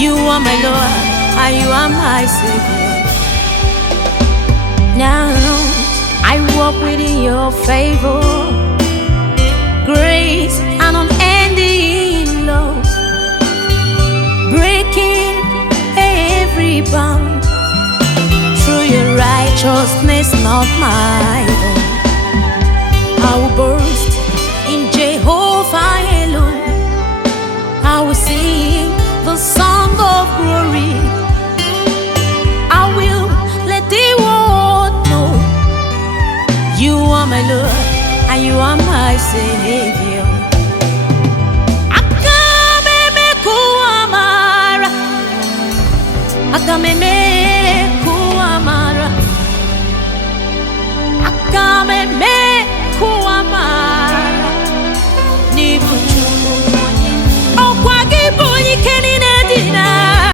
You are my Lord, and you are my Savior. Now I walk within your favor, grace and unending love, breaking every bound through your righteousness, not my own. I will burst in Jehovah alone. I will sing the song of glory. I will let the world know you are my Lord and you are my Savior.